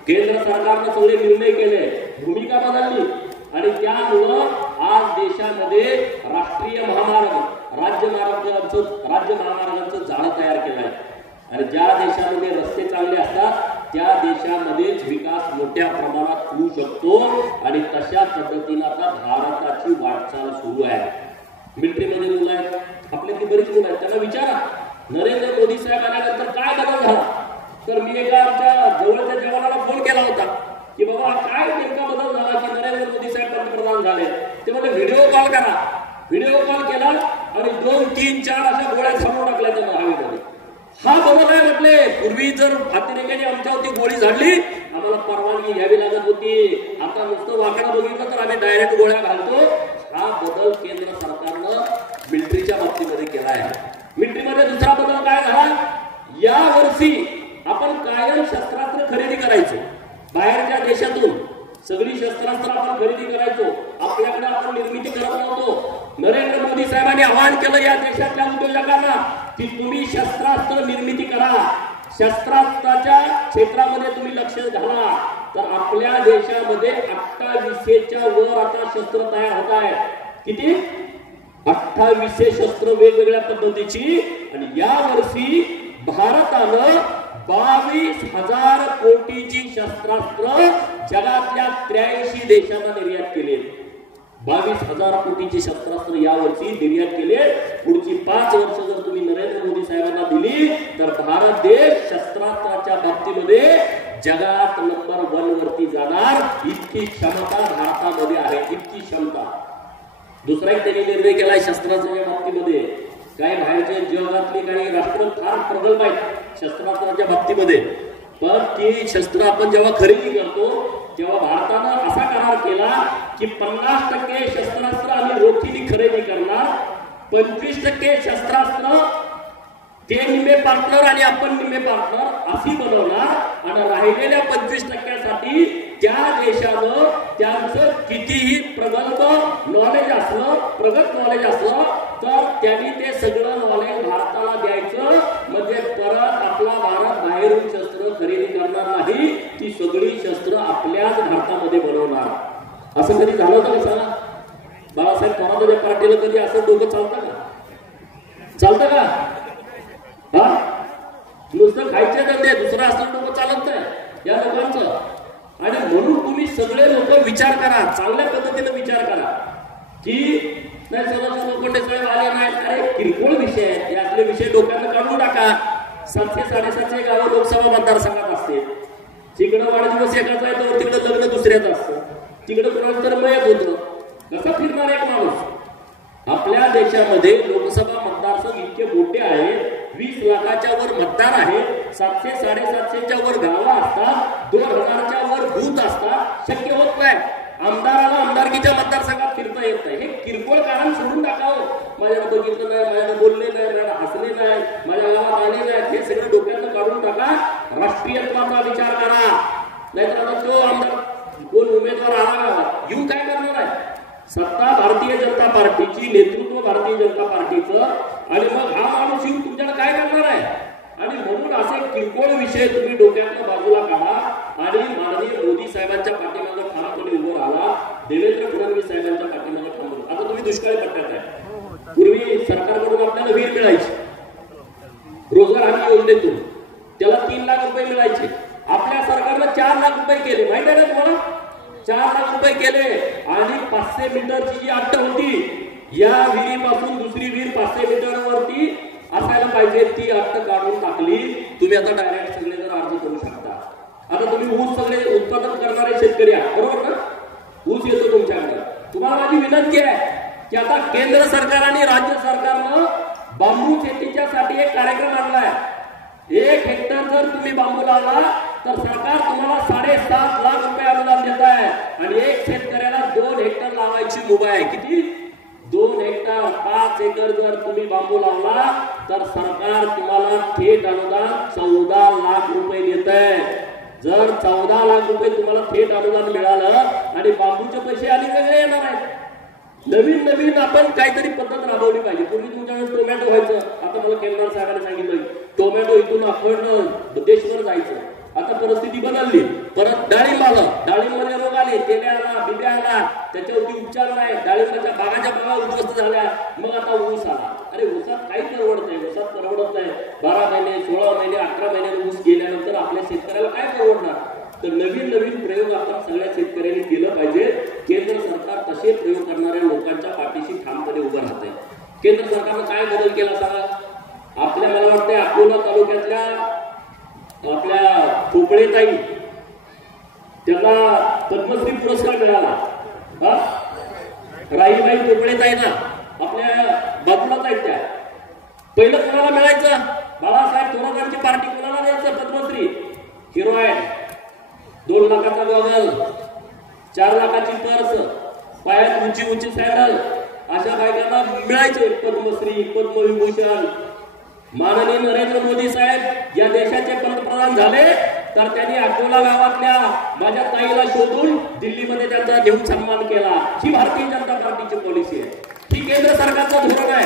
केंद्र सरकारनं सगळे निर्णय केले, भूमिका बदलली आणि त्यामुळं आज देशामध्ये राष्ट्रीय महामार्ग राज्य महामार्गांचं जाळं तयार केलं आहे. आणि ज्या देशामध्ये रस्ते चांगले असतात त्या देशामध्येच विकास मोठ्या प्रमाणात होऊ शकतो. आणि तशा पद्धतीनं आता भारताची वाटचाल सुरू आहे. मिलिटरीमध्ये मुलं आहेत, आपल्यातली बरीच मुलं आहेत, त्यांना विचारा नरेंद्र मोदी साहेब आल्यानंतर काय बदल झाला. तर मी एका आमच्या जवळच्या जवानाला फोन केला होता की बाबा काय नेमका बदल झाला की नरेंद्र मोदी साहेब पंतप्रधान झाले. ते म्हणजे व्हिडिओ कॉल करा. व्हिडिओ कॉल केला आणि 2, 3, 4 अशा गोळ्या समोर टाकल्या त्यांना हवेमध्ये. हा बदल आहे म्हटले. पूर्वी जर अतिरेक्याने आमच्यावरती गोळी झाडली आम्हाला परवानगी घ्यावी लागत होती. आता नुसतं वाकडं बघितलं तर आम्ही डायरेक्ट गोळ्या घालतो. हा बदल केंद्र सरकारनं मिलिटरीच्या बाबतीमध्ये केला आहे. मिलिटरीमध्ये दुसरा बदल काय झाला, या वर्षी आपण कायम शस्त्रास्त्र खरेदी करायचो बाहेरच्या देशातून. सगळी शस्त्रास्त्र आपण खरेदी करायचो. आपल्याकडे आपण निर्मिती करत नव्हतो. नरेंद्र मोदी साहेबांनी आवाहन केलं या देशातल्या उद्योजकांना की तुम्ही शस्त्रास्त्र निर्मिती करा. शस्त्रास्त्राच्या क्षेत्रामध्ये तुम्ही लक्ष घाला. तर आपल्या देशामध्ये 2800च्या वर आता शस्त्र तयार होत आहे. किती? 2800 शस्त्र वेगवेगळ्या पद्धतीची. आणि या वर्षी भारतानं 22,000 कोटीची शस्त्रास्त्र जगातल्या 83 देशांना निर्यात केले. 22,000 कोटीची शस्त्रास्त्र यावर्षी निर्यात केले. पुढची 5 वर्ष जर तुम्ही नरेंद्र मोदी साहेबांना दिली तर भारत देश शस्त्रास्त्राच्या बाबतीमध्ये जगात नंबर 1 वरती जाणार. इतकी क्षमता भारतामध्ये आहे, इतकी क्षमता. दुसरा एक त्यांनी निर्णय केलाय शस्त्रास्त्राच्या बाबतीमध्ये. काही बाहेरच्या जगातली काही राष्ट्र फार प्रगल्भ आहेत शस्त्रास्त्राच्या बाबतीमध्ये, पण ती शस्त्र आपण जेव्हा खरेदी करतो तेव्हा भारतानं असा करार केला की 50% शस्त्रास्त्र आम्ही रोखीने खरेदी करणार, 25% शस्त्रास्त्र ते निम्मे पार्टनर आणि आपण निम्मे पार्टनर अशी बनवणार. आणि राहिलेल्या 25%साठी त्या देशानं त्यांचं कितीही प्रगल्भ नॉलेज असलं, प्रगत नॉलेज असलं तर त्यांनी ते सगळं नॉलेज भारताला द्यायचं. म्हणजे परत आपला भारत बाहेरून शस्त्र खरेदी करणार नाही, ती सगळी शस्त्र आपल्याच भारतामध्ये बनवणार. असं कधी झालं होतं का सांगा? बाळासाहेब थोरात पाटील कधी असं डोकं चालतं का? चालतं का? हा, नुसतं खायचे धंदे, दुसरं असं डोकं चालत नाही या लोकांचं. आणि म्हणून तुम्ही सगळे लोक विचार करा, चांगल्या पद्धतीने विचार करा की नाही सदाशिव लोखंडे साहेब आले नाहीत, अरे किरकोळ विषय आहेत, यातले विषय डोक्यानं काढून टाका. 700-750 गावं लोकसभा मतदारसंघात असते. तिकडं वाढदिवस एकाचा आहे तर तिकडं लग्न दुसऱ्याचं असतं, तिकडं कोणाचं तर मयत होतं. कसं फिरणार एक माणूस? आपल्या देशामध्ये लोकसभा मतदारसंघ इतके मोठे आहेत, 20 लाखाच्या वर मतदार आहे, 700-750च्या वर गावं असतात, 2000च्या वर बूथ असतात. शक्य होत नाही आमदाराला आमदारकीच्या मतदारसंघात फिरता येत नाही. हे किरकोळ कारण सोडून टाकावं. माझ्यानं बघितलं नाही, माझ्यानं बोलले नाही, माझ्यानं हसले नाही, माझ्या गावात आले नाही, हे सगळं डोक्यातनं काढून टाका. राष्ट्रीयत्वाचा विचार करा. नाहीतर आता तो आमदार कोण उमेदवार आला येऊन काय करणार आहे? सत्ता भारतीय जनता पार्टीची, नेतृत्व भारतीय जनता पार्टीचं, आणि मग हा माणूस येऊन तुमच्याला काय करणार आहे? आणि म्हणून असे किरकोळ विषय तुम्ही डोक्यातल्या बाजूला काढा आणि माननीय मोदी साहेबांच्या पाठीमागे ठामपणे उभं राहा. देवेंद्र फडणवीस साहेबांच्या पाठीमागे ठाम. आता तुम्ही दुष्काळी पट्ट्यात आहे. पूर्वी सरकारकडून आपल्याला वीर मिळायची रोजगार हमी योजनेतून, त्याला 3 लाख रुपये मिळायचे. आपल्या सरकारनं 4 लाख रुपये केले. माहिती आहे ना तुम्हाला? 4 लाख रुपये केले. आणि 500 मीटरची जी अट्ट होती, या विहिरीपासून दुसरी विहीर 500 मीटरवरती पाहिजे ती अट काढून टाकली. तुम्ही आता डायरेक्ट सगळे जर अर्ज करू शकता. आता तुम्ही ऊस सगळे उत्पादन करणारे शेतकरी आहात, बरोबर ना? ऊस येतो तुमच्याकडे. तुम्हाला माझी विनंती आहे की आता केंद्र सरकार आणि राज्य सरकारनं बांबू शेतीच्यासाठी एक कार्यक्रम आणलाय. 1 हेक्टर जर तुम्ही बांबू लावला तर सरकार तुम्हाला 7.5 लाख रुपये अनुदान देत आहे. आणि एक शेतकऱ्याला 2 हेक्टर लावायची मुभा आहे. किती? 2 हेक्टर. 5 एकर जर तुम्ही बांबू लावला तर सरकार तुम्हाला थेट अनुदान 14 लाख रुपये देत आहे. जर 14 लाख रुपये तुम्हाला थेट अनुदान मिळालं आणि बांबूचे पैसे आणि वेगळे येणार आहेत. नवीन आपण काहीतरी पद्धत राबवली पाहिजे. पूर्वी तुमच्याकडे टोमॅटो व्हायचं, आता मला केंद्र सरकारने सांगितलं टोमॅटो इथून आपण देशभर जायचं. आता परिस्थिती बदलली. परत डाळिंब आलं, डाळिंबमध्ये रोग आले, तेल्या आला, बिब्या आला, त्याच्यावरती उपचार नाही, डाळिंबाच्या बागाच्या बागा उद्ध्वस्त झाल्या. मग आता ऊस आला. अरे ऊसात काही परवडत नाही, ऊसात परवडत नाही. 12 महिने 16 महिने 18 महिने ऊस गेल्यानंतर आपल्या शेतकऱ्याला काय परवडणार? तर नवीन प्रयोग आपण सगळ्या शेतकऱ्यांनी केलं पाहिजे. केंद्र सरकार तसे प्रयोग करणाऱ्या लोकांच्या पाठीशी ठामपणे उभं राहते. केंद्र सरकारनं काय बदल केला सांगा? आपल्या मला वाटतं अकोला तालुक्यातल्या आपल्या पोपळेताई त्यांना पद्मश्री पुरस्कार मिळाला. राहीबाई पोपळेताई ना आपल्या बाजूलाच आहेत त्या. पहिलं कोणाला मिळायचं? बाळासाहेब थोरातांची पार्टी कोणाला द्यायचं पद्मश्री? हिरोईन. 2 लाखाचा गॉगल, 4 लाखाची पर्स, पायात उंची सॅडल, अशा बायकांना मिळायचे पद्मश्री पद्मविभूषण. माननीय नरेंद्र मोदी साहेब या देशाचे पंतप्रधान झाले तर त्यांनी अकोला गावातल्या माझ्या ताईला शोधून दिल्लीमध्ये त्यांचा देऊन सन्मान केला. ही भारतीय जनता पार्टीची पॉलिसी आहे. ही केंद्र सरकारचं धोरण आहे.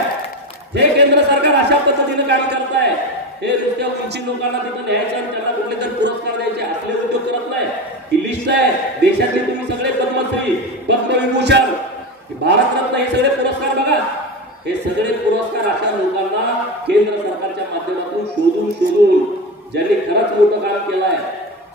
हे केंद्र सरकार अशा पद्धतीने काम करत आहे. हे नुसत्या उंची लोकांना तिथं न्यायचं आणि त्यांना कुठले तर पुरस्कार द्यायचे असले उद्योग करत नाही. ही लिस्ट आहे. देशातले तुम्ही सगळे पद्मश्री पद्मविभूषण भारतरत्न हे सगळे पुरस्कार बघा. हे सगळे पुरस्कार अशा लोकांना केंद्र सरकारच्या माध्यमातून शोधून ज्यांनी खरंच मोठं काम केलंय,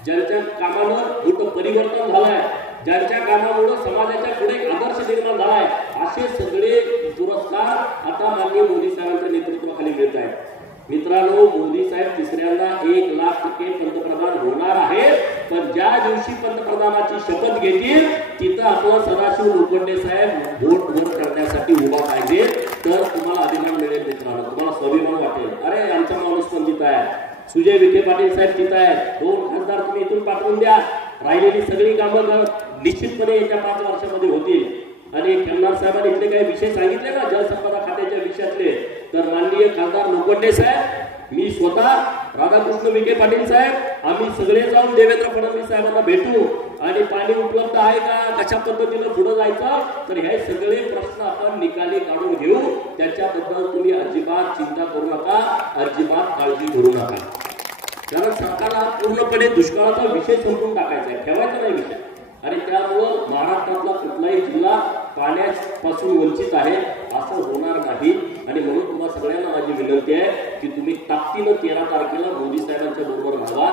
ज्यांच्या कामानं मोठं परिवर्तन झालंय, ज्यांच्या कामामुळे समाजाच्या पुढे आदर्श निर्माण झालाय, असे सगळे पुरस्कार आता माननीय मोदी साहेबांच्या नेतृत्वाखाली मिळत आहेत. मित्रांनो, मोदी साहेब तिसऱ्यांदा 1,00,000% पंतप्रधान होणार आहेत. पण ज्या दिवशी पंतप्रधानाची शपथ घेतील तिथं आपला सदाशिव लोखंडे साहेब वोट वर करण्यासाठी उभा पाहिजे. तर तुम्हाला अभिमान मिळेल मित्रांनो, तुम्हाला स्वाभिमान वाटेल. अरे आमचा माणूस पण तिथं आहे. सुजय विखे पाटील साहेब तिथं आहेत. 2 खासदार तुम्ही इथून पाठवून द्या. राहिलेली सगळी कामं निश्चितपणे येत्या 5 वर्षामध्ये होतील. आणि खन्नार साहेबांनी इथले काही विषय सांगितले ना जलसंपदा खात्याच्या विषयातले, तर माननीय खासदार लोखंडे साहेब, मी स्वतः राधाकृष्ण विखे पाटील साहेब, आम्ही सगळे जाऊन देवेंद्र फडणवीस साहेबांना भेटू आणि पाणी उपलब्ध आहे का, कशा पद्धतीनं पुढे जायचं, तर हे सगळे प्रश्न आपण निकाली काढून घेऊ. त्याच्याबद्दल तुम्ही अजिबात चिंता करू नका, अजिबात काळजी करू नका. कारण सरकारला पूर्णपणे दुष्काळाचा विषय संपून टाकायचा आहे, ठेवायचा नाही विषय. आणि त्यामुळं महाराष्ट्रातला कुठलाही जिल्हा पाण्यापासून वंचित आहे असं होणार नाही. आणि म्हणून तुम्हाला सगळ्यांना माझी विनंती आहे की तुम्ही ताकदीनं 13 तारखेला मोदी साहेबांच्या बरोबर राहा.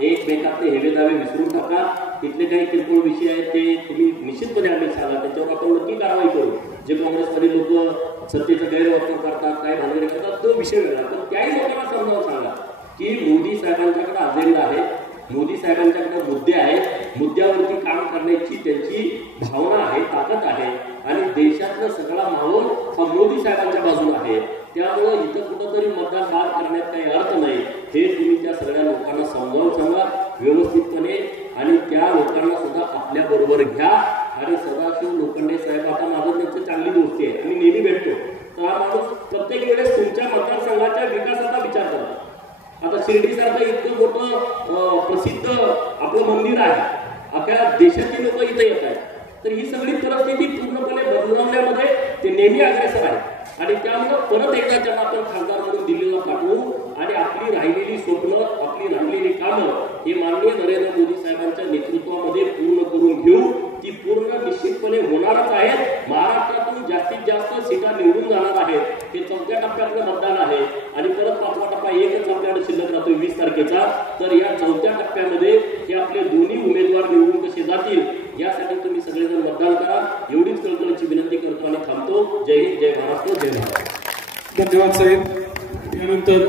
एकमेकातले हेवेदावे विसरून टाका. तिथले काही किरकोळ विषय आहेत ते तुम्ही निश्चितपणे आम्ही सांगा, त्याच्यावर आपण नक्की कारवाई करू. जे काँग्रेसमध्ये लोक सत्तेचा गैरवापर करतात, काय भानगडी करतात, तो विषय वेगळा. पण त्याही लोकांना समजावून सांगा की मोदी साहेबांच्याकडे अजेंडा आहे, मोदी साहेबांच्याकडे मुद्दे आहेत, मुद्द्यावरती काम करण्याची त्यांची भावना आहे, ताकद आहे. आणि देशातला सगळा माहोल हा मोदी साहेबांच्या बाजूला आहे. त्यामुळे इथं कुठंतरी मतदान बाद करण्यात काही अर्थ नाही. हे तुम्ही त्या सगळ्या लोकांना समजावून सांगा व्यवस्थितपणे. आणि त्या लोकांना सुद्धा आपल्या बरोबर घ्या. आणि सदाशिव लोखंडे साहेब, आता माझं त्यांची चांगली गोष्टी आहे, मी नेहमी भेटतो. तर हा माणूस प्रत्येक वेळेस तुमच्या मतदारसंघाच्या विकासाचा विचार करतो. आता शिर्डीसारखं इतकं मोठं प्रसिद्ध आपलं मंदिर आहे, अख्या देशातील लोक इथे येत आहेत. तर ही सगळी परिस्थिती पूर्णपणे बदलवण्यामध्ये ते नेहमी अग्रेसर आहे. आणि त्यामुळं परत एकदा त्यांना आपण खासदार म्हणून दिल्लीला पाठवू आणि आपली राहिलेली स्वप्न, आपली राहिलेली कामं हे माननीय नरेंद्र मोदी साहेबांच्या नेतृत्वामध्ये पूर्ण करून घेऊ. ती पूर्ण निश्चितपणे होणारच आहेत. महाराष्ट्रातून जास्तीत जास्त सीटा निवडून जाणार आहेत. हे 4थ्या टप्प्यातलं मतदान आहे. आणि परत 5वा टप्पा एकच आपल्याकडे शिल्लक राहतो 20 तारखेचा. तर या 4थ्या टप्प्यामध्ये हे आपले दोन्ही उमेदवार निवडून कसे जातील यासाठी तुम्ही सगळेजण मतदान करा. एवढीच कळकळीची विनंती करतो आणि थांबतो. जय हिंद, जय महाराष्ट्र, जय भारत. धन्यवाद साहेब. त्यानंतर